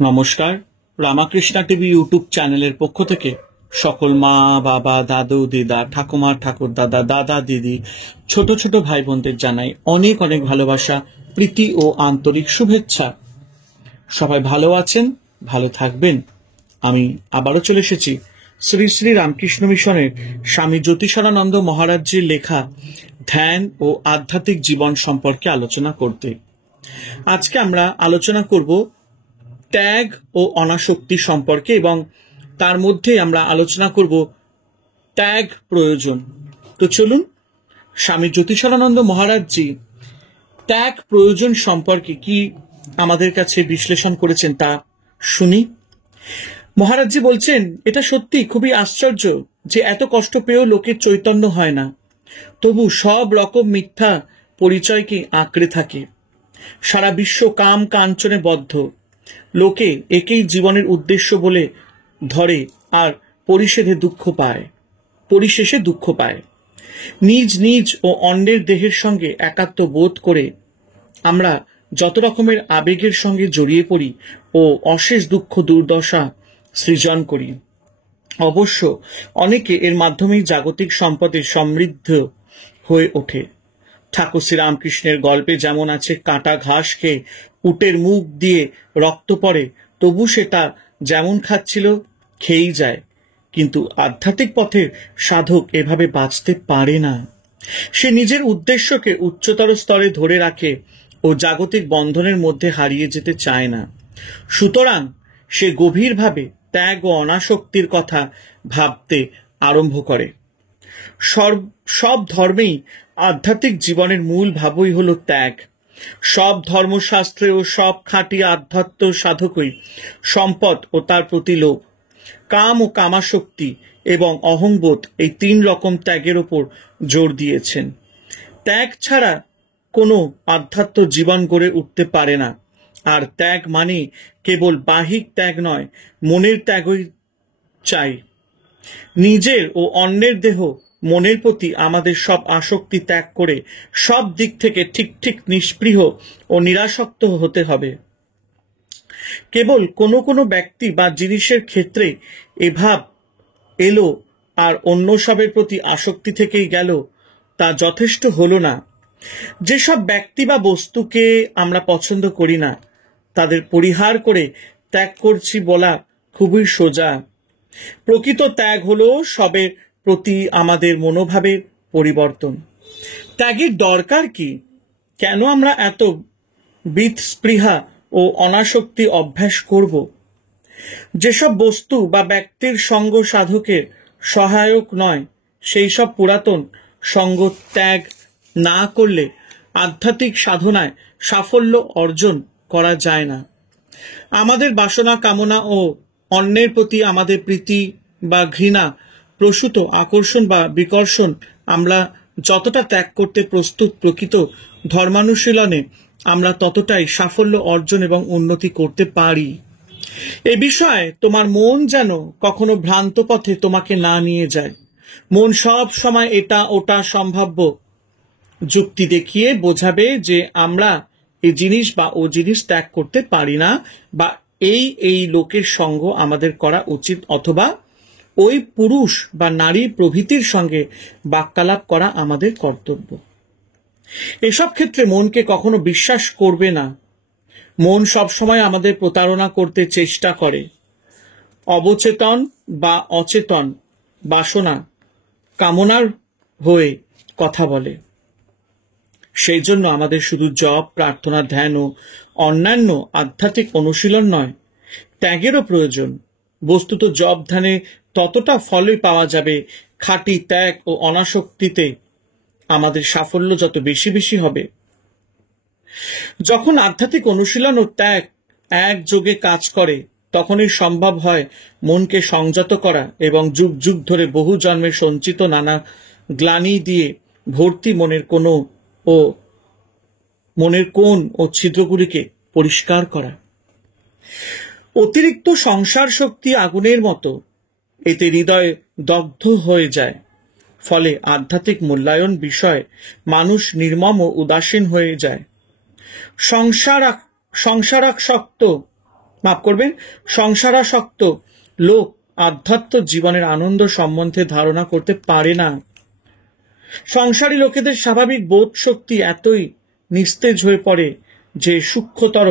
নমস্কার। Ramakrishna TV YouTube চ্যানেলের পক্ষ থেকে সকল মা, বাবা, দাদু, দিদা, ঠাকুমা, ঠাকুরদাদা, দাদা, দিদি, ছোট ছোট ভাই বোনদের জানাই অনেক অনেক ভালোবাসা, প্রীতি ও আন্তরিক শুভেচ্ছা। সবাই ভালো আছেন, ভালো থাকবেন। আমি আবারও চলে এসেছি শ্রী শ্রী রামকৃষ্ণ মিশনের স্বামী জ্যোতিষানন্দ মহারাজজির লেখা ধ্যান ও আধ্যাত্মিক জীবন সম্পর্কে আলোচনা করতে। আজকে আমরা আলোচনা করব ত্যাগ ও অনাসক্তি সম্পর্কে, এবং তার মধ্যে আমরা আলোচনা করব ত্যাগ প্রয়োজন। তো চলুন স্বামী জ্যোতিষানন্দ মহারাজজি ত্যাগ প্রয়োজন সম্পর্কে কি আমাদের কাছে বিশ্লেষণ করেছেন তা শুনি। মহারাজজি বলছেন, এটা সত্যি খুবই আশ্চর্য যে এত কষ্ট পেয়েও লোকের চৈতন্য হয় না, তবু সব রকম মিথ্যা পরিচয়কে আঁকড়ে থাকে। সারা বিশ্ব কাম কাঞ্চনে বদ্ধ, লোকে একেই জীবনের উদ্দেশ্য বলে ধরে আর পরিশেষে দুঃখ পায়। নিজ নিজ ও অন্যের দেহের সঙ্গে একাত্ম বোধ করে আমরা যত রকমের আবেগের সঙ্গে জড়িয়ে পড়ি ও অশেষ দুঃখ দুর্দশা সৃজন করি। অবশ্য অনেকে এর মাধ্যমেই জাগতিক সম্পদে সমৃদ্ধ হয়ে ওঠে। ঠাকুর শ্রীরামকৃষ্ণের গল্পে যেমন আছে, কাটা ঘাস খেয়ে উটের মুখ দিয়ে রক্ত পড়ে, তবু সেটা যেমন খাচ্ছিল খেয়েই যায়। কিন্তু আধ্যাত্মিক পথের সাধক এভাবে বাঁচতে পারে না। সে নিজের উদ্দেশ্যকে উচ্চতর স্তরে ধরে রাখে ও জাগতিক বন্ধনের মধ্যে হারিয়ে যেতে চায় না। সুতরাং সে গভীরভাবে ত্যাগ ও অনাসক্তির কথা ভাবতে আরম্ভ করে। সব ধর্মেই আধ্যাত্মিক জীবনের মূল ভাবই হল ত্যাগ। সব ধর্মশাস্ত্রে ও সব খাঁটি আধ্যাত্ম সাধকই সম্পদ ও তার প্রতি লোভ, কাম ও কামাসক্তি এবং অহংবোধ, এই 3 রকম ত্যাগের ওপর জোর দিয়েছেন। ত্যাগ ছাড়া কোনো আধ্যাত্ম জীবন গড়ে উঠতে পারে না। আর ত্যাগ মানে কেবল বাহ্যিক ত্যাগ নয়, মনের ত্যাগই চাই। নিজের ও অন্যের দেহ মনের প্রতি আমাদের সব আসক্তি ত্যাগ করে সব দিক থেকে ঠিক নিষ্পৃহ ও নিরাসক্ত হতে হবে। কেবল কোনো ব্যক্তি বা জিনিসের ক্ষেত্রে এ ভাব এলো আর অন্য সবের প্রতি আসক্তি থেকেই গেল, তা যথেষ্ট হলো না। যেসব ব্যক্তি বা বস্তুকে আমরা পছন্দ করি না, তাদের পরিহার করে ত্যাগ করছি বলা খুবই সোজা। প্রকৃত ত্যাগ হলো সবের প্রতি আমাদের মনোভাবের পরিবর্তন। ত্যাগের দরকার কি? কেন আমরা এত বিস্পৃহা ও অনাসক্তি অভ্যাস করব? যেসব বস্তু বা ব্যক্তির সঙ্গ সাধকের সহায়ক নয়, সেই সব পুরাতন সঙ্গ ত্যাগ না করলে আধ্যাত্মিক সাধনায় সাফল্য অর্জন করা যায় না। আমাদের বাসনা, কামনা ও অন্যের প্রতি আমাদের প্রীতি বা ঘৃণা প্রসূত আকর্ষণ বা বিকর্ষণ আমরা যতটা ত্যাগ করতে প্রস্তুত, প্রকৃত ধর্মানুশীলনে আমরা ততটাই সাফল্য অর্জন এবং উন্নতি করতে পারি। এ বিষয়ে তোমার মন যেন কখনো ভ্রান্ত পথে তোমাকে না নিয়ে যায়। মন সব সময় এটা ওটা সম্ভাব্য যুক্তি দেখিয়ে বোঝাবে যে আমরা এই জিনিস বা ও জিনিস ত্যাগ করতে পারি না, বা এই লোকের সঙ্গ আমাদের করা উচিত, অথবা ওই পুরুষ বা নারী প্রভৃতির সঙ্গে বাক্যালাপ করা আমাদের কর্তব্য। এসব ক্ষেত্রে মনকে কখনো বিশ্বাস করবে না। মন সবসময় আমাদের প্রতারণা করতে চেষ্টা করে। অবচেতন বা অচেতন বাসনা কামনার হয়ে কথা বলে। সেই জন্য আমাদের শুধু জপ, প্রার্থনা, ধ্যান ও অন্যান্য আধ্যাত্মিক অনুশীলন নয়, ত্যাগেরও প্রয়োজন। বস্তুত জপ ধ্যানে ততটা ফলই পাওয়া যাবে, খাঁটি ত্যাগ ও অনাসক্তিতে আমাদের সাফল্য যত বেশি হবে। যখন আধ্যাত্মিক অনুশীলন ও ত্যাগ একযোগে কাজ করে, তখনই সম্ভব হয় মনকে সংযত করা এবং যুগ যুগ ধরে বহু জন্মের সঞ্চিত নানা গ্লানি দিয়ে ভর্তি মনের কোণ ও ছিদ্রগুলিকে পরিষ্কার করা। অতিরিক্ত সংসার শক্তি আগুনের মতো, এতে হৃদয় দগ্ধ হয়ে যায়। ফলে আধ্যাত্মিক মূল্যায়ন বিষয়ে মানুষ নির্মম ও উদাসীন হয়ে যায়। সংসারাসক্ত মাফ করবেন, সংসারাসক্ত লোক আধ্যাত্ম জীবনের আনন্দ সম্বন্ধে ধারণা করতে পারে না। সংসারী লোকেদের স্বাভাবিক বোধ শক্তি এতই নিস্তেজ হয়ে পড়ে যে সূক্ষ্মতর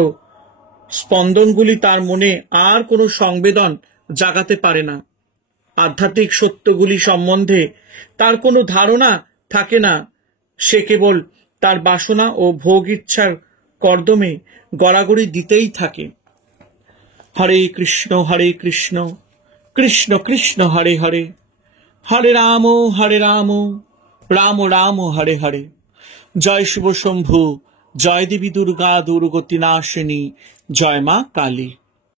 স্পন্দনগুলি তার মনে আর কোনো সংবেদন জাগাতে পারে না। আধ্যাত্মিক সত্যগুলি সম্বন্ধে তার কোনো ধারণা থাকে না। সে কেবল তার বাসনা ও ভোগ ইচ্ছার কর্দমে গড়াগড়ি দিতেই থাকে। হরে কৃষ্ণ কৃষ্ণ কৃষ্ণ হরে হরে, হরে রাম রাম রাম হরে হরে। জয় শিব শম্ভু, জয় দেবী দুর্গা দুর্গতি নাশিনী, জয় মা কালী।